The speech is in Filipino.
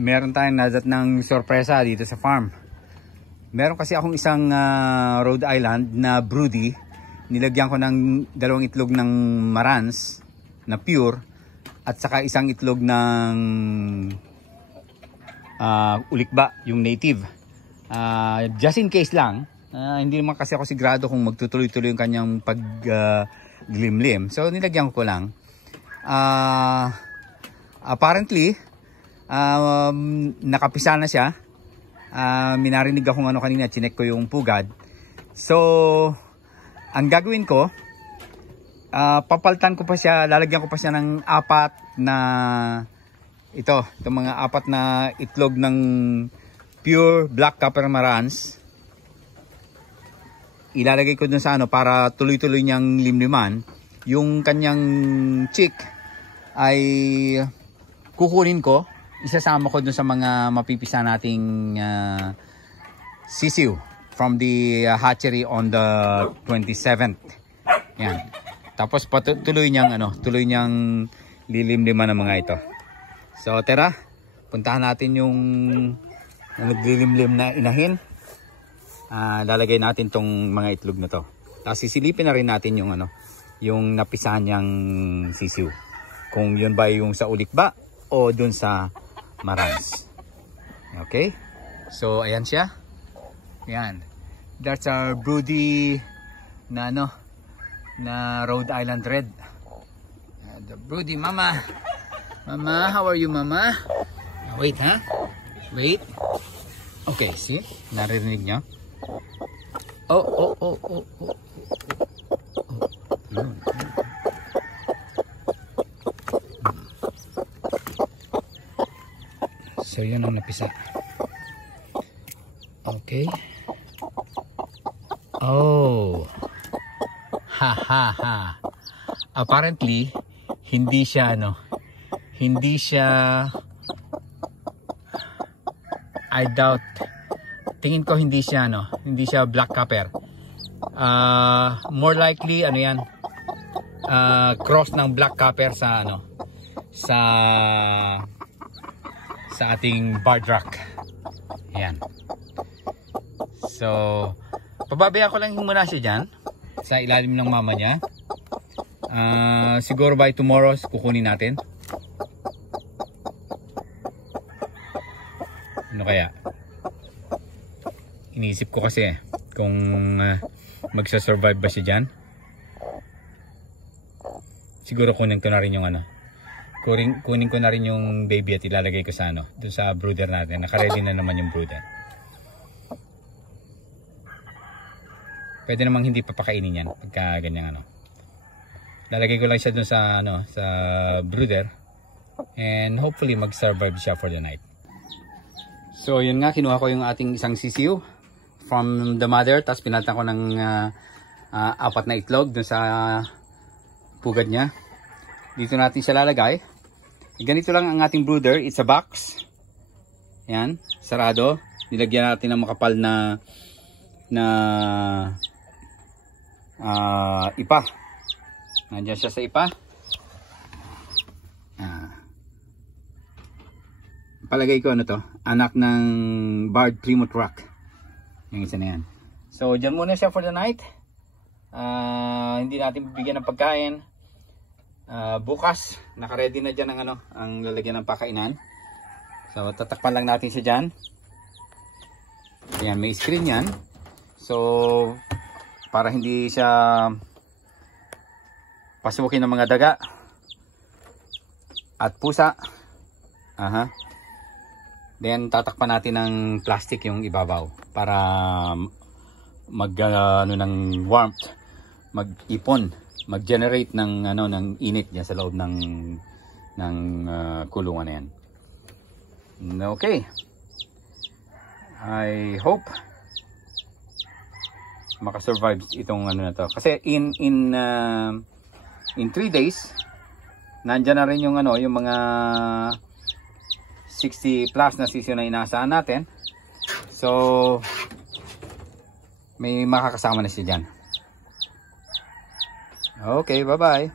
Meron tayong nadat ng sorpresa dito sa farm. Meron kasi akong isang Rhode Island na broody. Nilagyan ko ng 2 itlog ng Marans na pure at saka isang itlog ng ulikba, yung native. Just in case lang, hindi naman kasi ako sigurado kung magtutuloy-tuloy yung kanyang paglimlim. So nilagyan ko lang. Apparently, nakapisa na siya. Minarinig akong kanina, chinek ko yung pugad. So, ang gagawin ko, papaltan ko pa siya, lalagyan ko pa siya ng 4 na itong mga 4 na itlog ng pure black copper Marans. Ilalagay ko dun sa para tuloy-tuloy niyang limliman. Yung kanyang chick ay kukunin ko, isasama ko dun sa mga mapipisa nating sisiw from the hatchery on the 27th. Yan. Tapos tuloy niyang lilimliman ng mga ito. So tara, puntahan natin yung naglilimlim na inahin. Lalagay natin tong mga itlog na to. Tapos sisilipin na rin natin yung napisahan niyang sisiw. Kung yun ba yung sa ulikba o dun sa Marans. Okay? So ayan siya. Ayan. That's our broody na na Rhode Island Red. The broody mama. Mama, how are you mama? Wait ha. Wait. Okay, see? Narinig niya. Oh. So yun ang napisa. Okay. Oh. Ha. Apparently hindi siya I doubt, tingin ko hindi siya black copper. More likely yan, cross ng black copper sa sa ating barred rock. Yan. So pababayaan ko lang muna siya dyan sa ilalim ng mama niya. Siguro by tomorrow kukunin natin. Ano kaya? Iniisip ko kasi kung magsa-survive ba siya dyan. Siguro kunin ko na rin yung kunin ko na rin yung baby at ilalagay ko sa dun sa brooder natin. Naka-ready na naman yung brooder. Pwede namang hindi papakainin yan pagka ganyan Lalagay ko lang siya dun sa sa brooder and hopefully mag-survive siya for the night. So yun nga, kinuha ko yung ating isang sisiw from the mother, tapos pinaltan ko ng 4 na itlog dun sa pugad niya. Dito natin siya lalagay. Ganito lang ang ating brooder. It's a box. Yan, sarado. Nilagyan natin ng makapal na ipa. Nandiyan siya sa ipa. Palagay ko anak ng barred Plymouth Rock. Yung isa na yan. So dyan muna siya for the night. Hindi natin bibigyan ng pagkain. Bukas naka-ready na dyan ang lalagyan ng pakainan. So tatakpan lang natin siya dyan. Ayan, may screen yan. So para hindi siya pasukin ng mga daga at pusa. Then tatakpan natin ng plastic yung ibabaw para ng warmth, mag-ipon, mag-generate ng ng init diyan sa loob ng kulungan na yan. Okay. I hope makasurvive itong na to. Kasi in 3 days nandiyan na rin yung yung mga 60 plus na sisiw na inaasahan natin. So may makakasama na siya dyan. Okay, bye bye.